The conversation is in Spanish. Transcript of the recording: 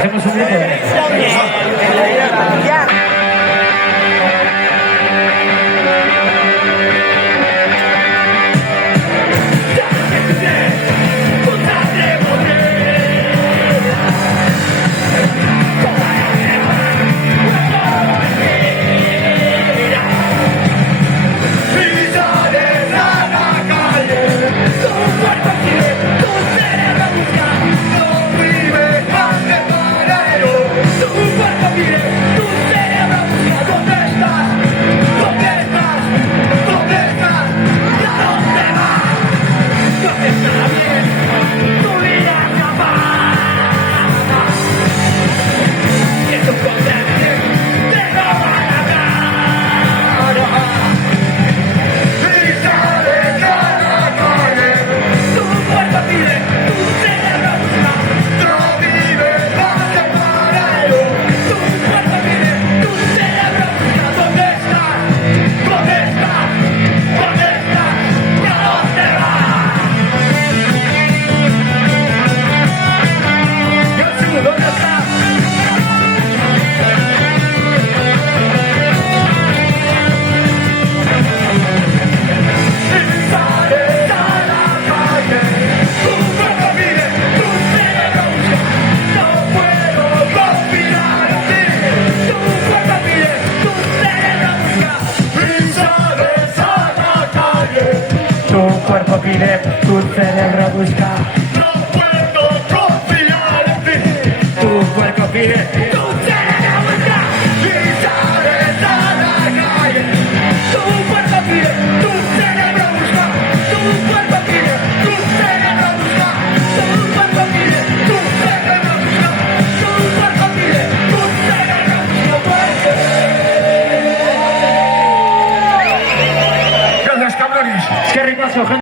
Hacemos un grupo de... Tu cuerpo pide, tu cerebro busca. No puedo confiar en ti. Tu cuerpo pide, Tu cerebro busca. Y sales a la calle. Tu cuerpo pide, tu cerebro busca. Tu cuerpo pide, tu cerebro busca. Tu cuerpo pide, tu cerebro busca. Tu cuerpo pide, tu cerebro busca. Gracias, cabrones. Qué rico, gente.